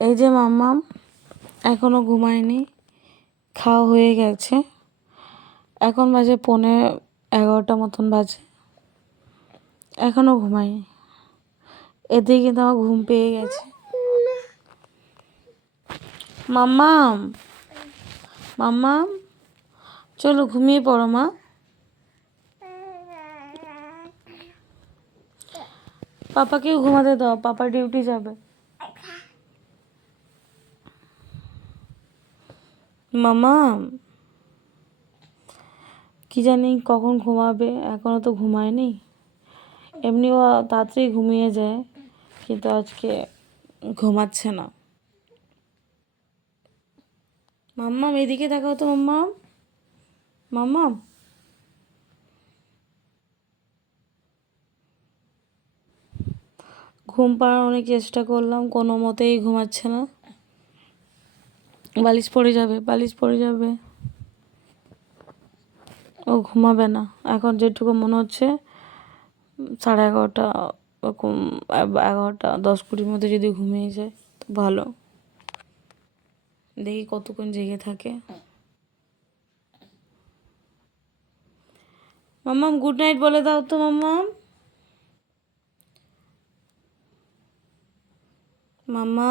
এই যে মাম্মাম এখনো ঘুমায়নি, খাওয়া হয়ে গেছে। এখন বাজে 11:15 মতন বাজে, এখনো ঘুমায়নি। এতেই কিন্তু আমার ঘুম পেয়ে গেছে। মাম্মাম মাম্মাম চলো ঘুমিয়ে পড়ো মা। পাপাকেও ঘুমাতে দাও, পাপা ডিউটি যাবে। মাম্মাম কি জানি কখন ঘুমাবে, এখনো তো ঘুমায়নি। এমনিও তাড়াতাড়ি ঘুমিয়ে যায়, কিন্তু আজকে ঘুমাচ্ছে না। মাম্মাম এদিকে তাকাও তো মাম্মাম। মাম্মাম ঘুম পাড়ানোর অনেক চেষ্টা করলাম, কোনো মতেই ঘুমাচ্ছে না। বালিশ পড়ে যাবে, বালিশ পড়ে যাবে। ও ঘুমাবে না এখন, যেটুকু মনে হচ্ছে 11:30 ওরকম, 11:10 10-20 মধ্যে যদি ঘুমিয়ে যায় তো ভালো। দেখি কতক্ষণ জেগে থাকে। মাম্মাম গুড নাইট বলে দাও তো মাম্মাম। মাম্মা